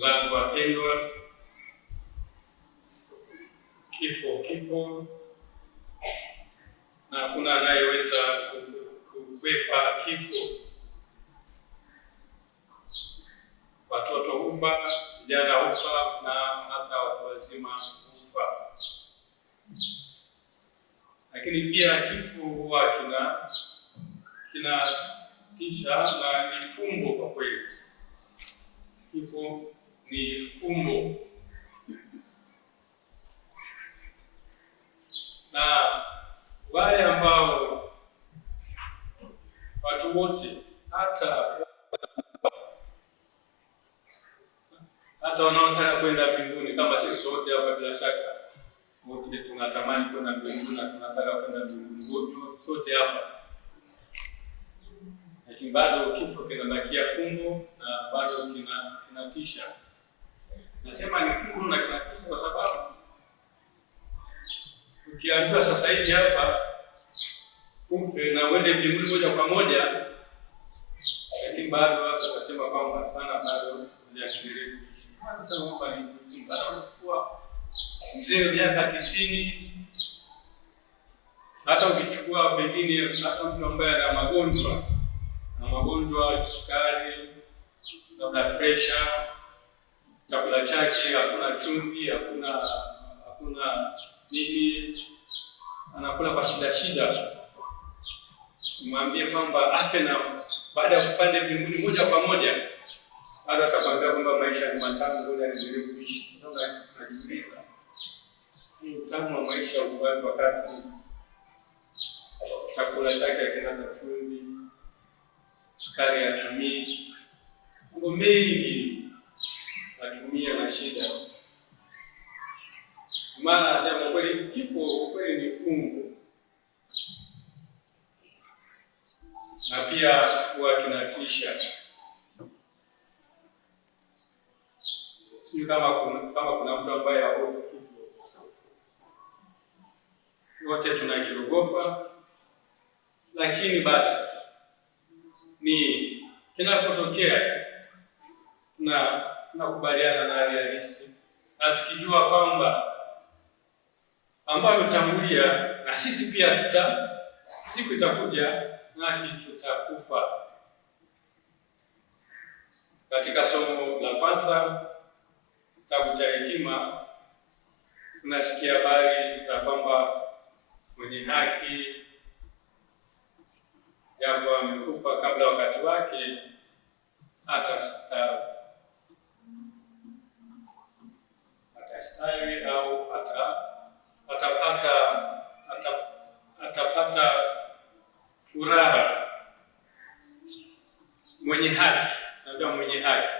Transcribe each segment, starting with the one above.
zangu wapendwa, kifo kipo na hakuna anayeweza kukwepa kifo. Watoto hufa, vijana hufa, na hata watu wazima hufa. Lakini pia kifo huwa kinatisha na ni fumbo kwa kweli. Kifo ni fumbo, na wale ambao watu wote hata wanaotaka kwenda mbinguni kama sisi wote hapa, bila shaka wote tunatamani kwenda mbinguni na tunataka kwenda mbinguni sote hapa, lakini bado kifo kinabakia fungu na bado kinatisha. Nasema ni fungu na kinatisha kwa sababu ukiambiwa sasa hivi hapa ufe na uende mbinguni moja kwa moja, lakini bado watu wasema kwamba hapana, bado hujaendelea kuishi. Sasa kwamba ni bado unachukua mzee wa miaka 90, hata ukichukua pengine hata mtu ambaye ana magonjwa ya sukari, labda pressure, chakula chake hakuna chumvi, hakuna nini, anakula kwa shida, mwambie kwamba afe na baada ya kupanda mbinguni moja kwa moja, hata atakwambia kwamba maisha ni matamu, ngoja niendelee kuishi. Ndio najiuliza, ni utamu wa maisha ukwani wakati chakula chake hakina chumvi, sukari hatumii, mambo mengi natumia na shida. Maana nasema kweli kifo kweli ni fungu, na pia huwa kinatisha. Sio kama kuna mtu ambaye haogopi kifo. Wote tunakiogopa, lakini basi ni kinapotokea tunakubaliana na hali halisi, na tukijua kwamba ambayo utangulia na sisi pia siku itakuja nasi tutakufa. Katika somo la kwanza kitabu cha Hekima tunasikia habari za kwamba mwenye haki japo amekufa kabla wakati wake atastawi au atapata furaha. Mwenye haki, najua mwenye haki,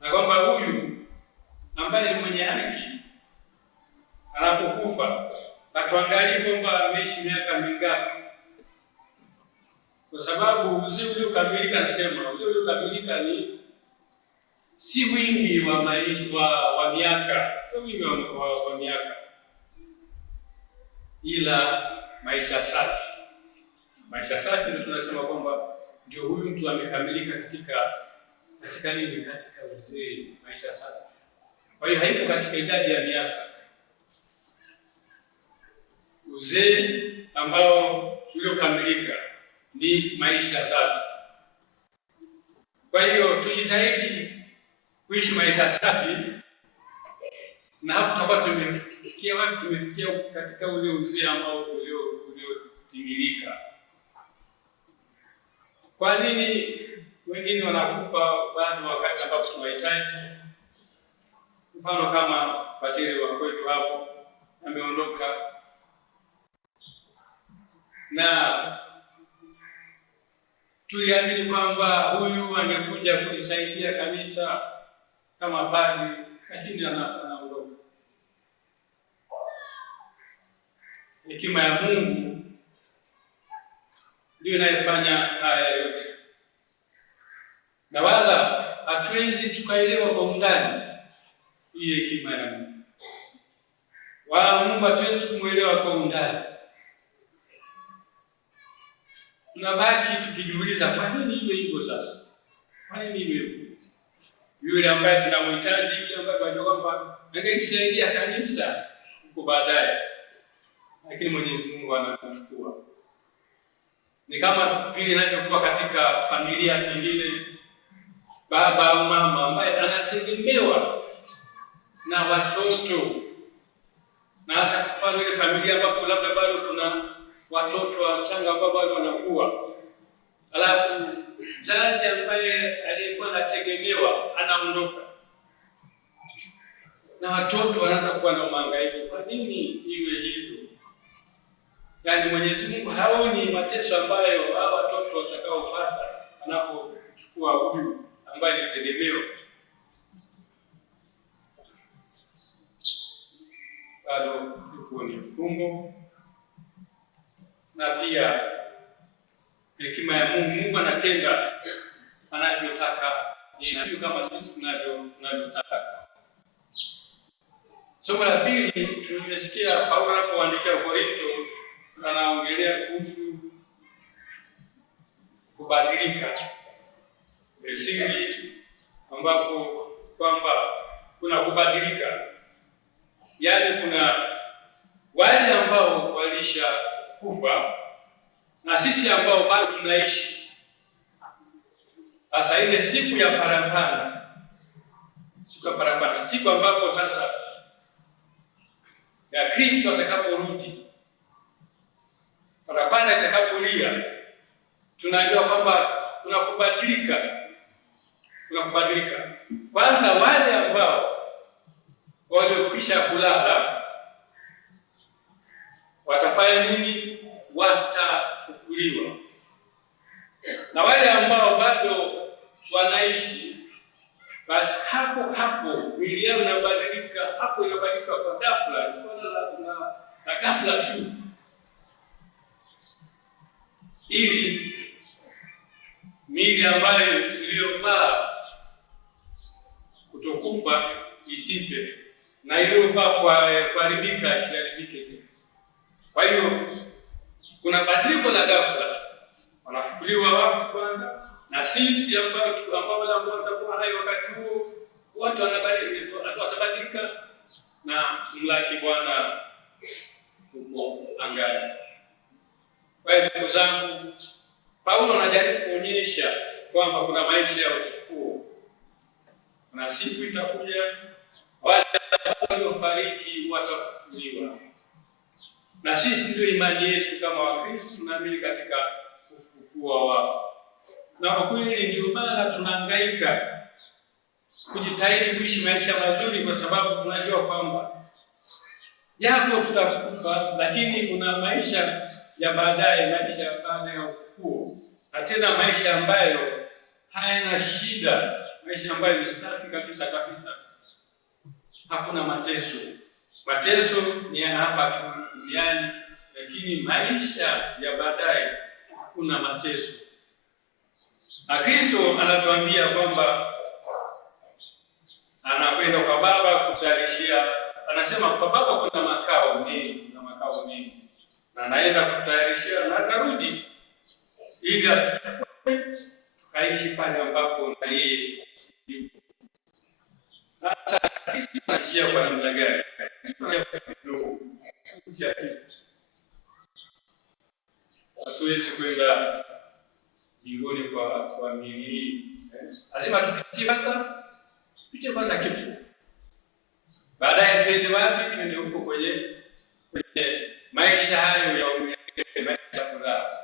na kwamba huyu ambaye ni mwenye haki anapokufa atuangalie kwamba ameishi miaka mingapi, kwa sababu uzee uliokamilika, nasema uzee uliokamilika ni si wingi wa maisha wa miaka, sio wingi wa miaka, ila maisha safi. Maisha safi ndio tunasema kwamba ndio huyu mtu amekamilika katika nini? Katika uzee, maisha safi. Kwa hiyo haipo katika idadi ya miaka. Uzee ambao uliokamilika ni maisha safi. Kwa hiyo tujitahidi kuishi maisha safi, na hapo tutakuwa tumefikia wapi? Tumefikia katika ule uzee ambao uliotimilika. Kwa nini wengine wanakufa bado wakati ambapo tunahitaji? Mfano kama fatiri wa kwetu hapo ameondoka, na tuliamini kwamba huyu angekuja kulisaidia kanisa kama padri, lakini anaondoka. Hekima ya Mungu ndio inayofanya haya yote, na wala hatuwezi tukaelewa kwa undani hii hekima ya Mungu, wala Mungu hatuwezi kumuelewa kwa undani. Tunabaki tukijiuliza, kwa nini iwe hivyo sasa? Kwa nini iwe hivyo? yule ambaye tunamhitaji, yule ambaye tunajua kwamba angelisaidia kanisa huko baadaye, lakini Mwenyezi Mungu anamchukua. Ni kama vile inavyokuwa katika familia nyingine, baba au mama ambaye anategemewa na watoto, na hasa kwa ile familia ambapo labda bado kuna watoto wachanga ambao bado wanakuwa, alafu mzazi ambaye aliyekuwa anategemewa anaondoka na watoto wanaanza kuwa na mahangaiko. Kwa nini iwe hivyo? Yaani Mwenyezi Mungu haoni mateso ambayo hao watoto watakaopata anapochukua huyu ambaye ni tegemeo. Bado tuko ni mfungo, na pia hekima ya Mungu. Mungu anatenda anavyotaka, sio kama sisi tunavyotaka. Somo la pili tumesikia Paulo anapoandikia Korinto, anaongelea kuhusu kubadilika msingi, ambapo kwamba kuna kubadilika, yaani kuna wale ambao walisha kufa na sisi ambao bado tunaishi. Sasa ile siku ya parapanda, siku ambapo sasa ya Kristo atakaporudi, parapanda itakapolia, tunajua kwamba kuna kubadilika. Kwanza wale ambao waliokwisha kulala watafanya nini? Watafufuliwa. Na wale ambao bado wanaishi, basi hapo mwili yao inabadilika, inabadilika kwa ghafla, na ghafla tu, ili miili ambayo iliyovaa kutokufa isife, na iliyovaa kuharibika isiharibike tena. Kwa hiyo kuna badiliko la ghafla, wanafufuliwa wafu kwanza, na sisi ambao watakuwa hai wakati huo, watu watabadilika na mlaki Bwana huko angani. Kwa hiyo ndugu zangu, Paulo anajaribu kuonyesha kwamba kuna maisha ya ufufuo, na siku itakuja wale waliofariki watafufuliwa. Na sisi ndio imani yetu kama Wakristo, tunaamini katika ufufuo wao. Na kwa kweli ndio maana tunahangaika kujitahidi kuishi maisha mazuri, kwa sababu tunajua kwamba japo tutakufa, lakini kuna maisha ya baadaye, maisha ya baada ya ufufuo, na tena maisha ambayo hayana shida, maisha ambayo ni safi kabisa. Hakuna mateso. Mateso ni hapa tu duniani, lakini maisha ya baadaye hakuna mateso. Na Kristo anatuambia kwamba anakwenda kwa Baba kutayarishia. Anasema kwa Baba kuna makao mengi, na anaenda kutayarishia, na atarudi ili atuchukue tukaishi pale ambapo na yeye yupo. Sasa Kristo anajia kwa namna gani? Hatuwezi kwenda mbinguni kwa miili hii. Lazima tupitie kwanza kifo. Baadaye twende wapi? Twende huko kwenye maisha hayo ya maisha furaha.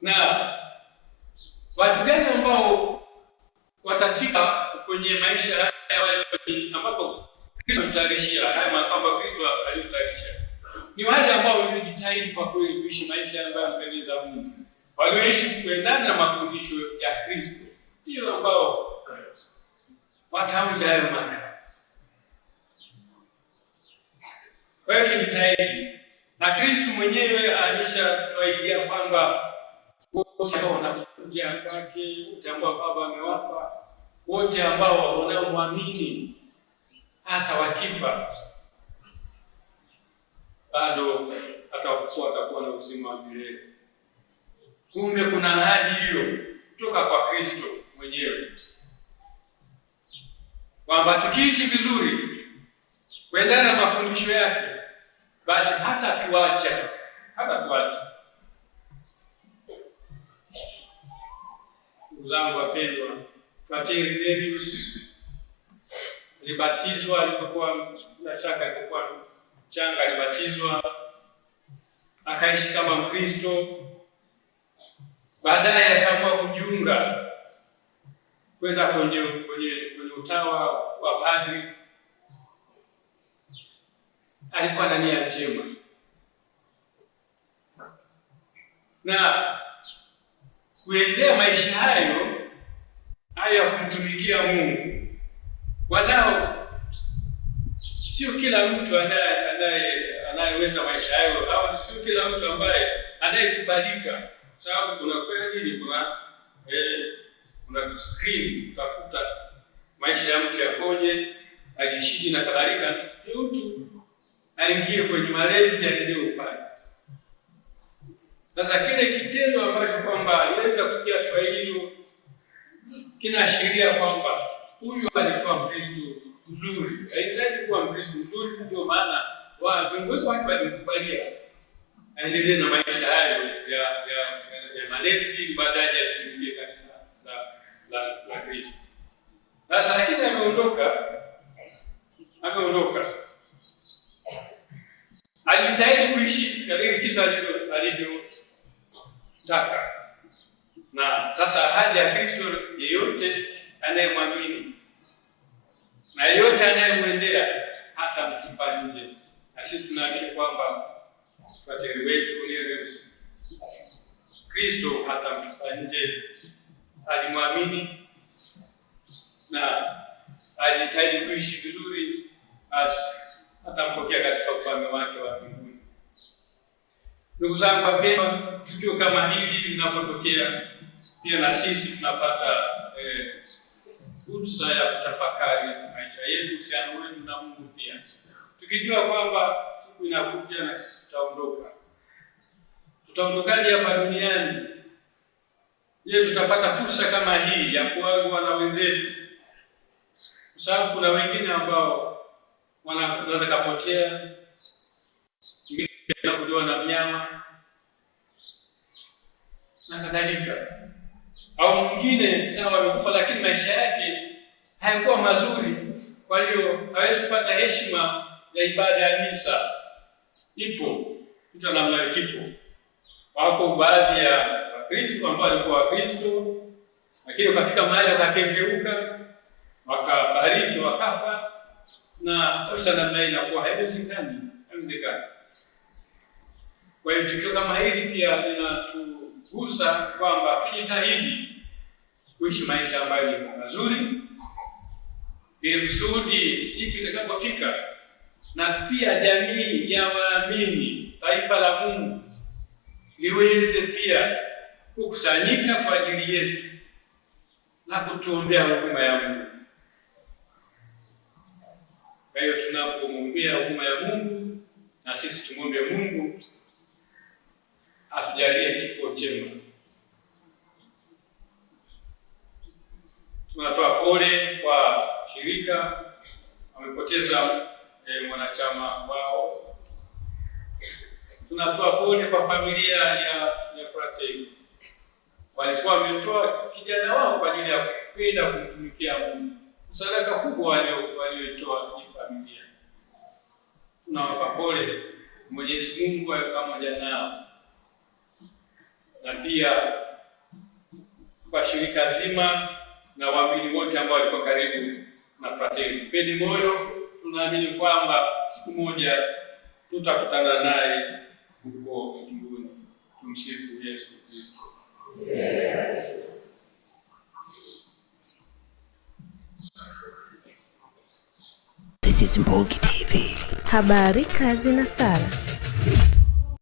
Na watu gani ambao watafika kwenye maisha haya ambapo Kristo alitayarishia, haya makao Kristo aliyotayarishia? Ni wale ambao walijitahidi kwa kweli kuishi maisha ambayo yanampendeza Mungu, walioishi kuendana na mafundisho ya Kristo, ndio ambao wataonja hayo makao. Kwa hiyo tujitahidi, na Kristo mwenyewe ameshatuahidia kwamba wote ambao wanakuja kwake, wote ambao Baba amewapa, wote ambao wanaomwamini, hata wakifa bado atawafufua, atakuwa na uzima wa milele. Kumbe kuna ahadi hiyo kutoka kwa Kristo mwenyewe. kwamba tukiishi vizuri kuendana na mafundisho yake, basi hata tuacha. Ndugu zangu wapendwa, Frater Nerius alibatizwa alipokuwa, bila shaka alipokuwa mchanga, alibatizwa akaishi kama Mkristo. Baadaye akaamua kujiunga kwenda kwenye utawa wa padri. Alikuwa na nia njema na kuendelea maisha hayo ya kumtumikia Mungu. Walao sio kila mtu anayeweza maisha hayo, au sio kila mtu ambaye anayekubalika, sababu tunafanya nini? Kuna screen tafuta maisha ya mtu yakoje, ajishiji na kadhalika, ndio mtu aingie kwenye malezi yaliyoupana. Sasa kile kitendo ambacho kwamba aliweza kuja hatua hiyo kinaashiria kwamba huyu alikuwa Mkristo mzuri. Haitaji kuwa Mkristo mzuri, ndio maana viongozi wake walimkubalia aendelee na maisha hayo ya malezi, baadaye ya kanisa la Kristo. Sasa lakini ameondoka. Alijitahidi kuishi katika kisa alivyotaka. Na sasa ahadi ya Kristo, yeyote anayemwamini na yeyote anayemwendea hata mtupa nje. Na sisi tunaamini kwamba Frater wetu Nerius, Kristo hata mtupa nje. Alimwamini na alijitahidi kuishi vizuri, atampokea katika ufalme wake wa mbinguni. Ndugu zangu wapendwa, tukio kama hili linapotokea, pia na sisi tunapata fursa ya kutafakari maisha yetu, uhusiano wetu na Mungu pia, tukijua kwamba siku inakuja na sisi tutaondoka. Tutaondokaje hapa duniani? Je, tutapata fursa kama hii ya kuagwa na wenzetu? Kwa sababu kuna wengine ambao wanaweza kapotea, wengine kuliwa na mnyama na kadhalika, au mwingine sawa amekufa, lakini maisha yake hayakuwa mazuri, kwa hiyo hawezi kupata heshima ya ibada ya misa. Ipo kitu namna kipo. Wako baadhi ya Wakristo ambao walikuwa Wakristo, lakini wakafika mahali wakakengeuka, wakafariki, wakafa, na fursa namna hii inakuwa haiwezekani. Kwa hiyo tukio kama hili pia linatugusa kwamba tujitahidi kuishi maisha ambayo ni mazuri, ili kusudi siku itakapofika na pia jamii ya waamini, taifa la Mungu, liweze pia kukusanyika kwa ajili yetu na kutuombea huruma ya Mungu. Kwa hiyo tunapomwombea huruma ya Mungu, na sisi tumwombe Mungu atujalie kifo chema. Tunatoa pole kwa shirika wamepoteza mwanachama wao. Tunatoa pole kwa familia ya Frater. Walikuwa wametoa kijana wao kwa ajili ya kwenda kumtumikia Mungu. Sadaka kubwa walioitoa ni familia. Tunawapa pole, Mwenyezi Mungu awe pamoja nao. Na pia kwa shirika zima na waamini wote ambao walikuwa karibu na Frater. Tupeni moyo, tunaamini kwamba siku moja tutakutana naye huko mbinguni. Tumsifu Yesu Kristo. This is Mbogi TV. Habari, kazi na sala.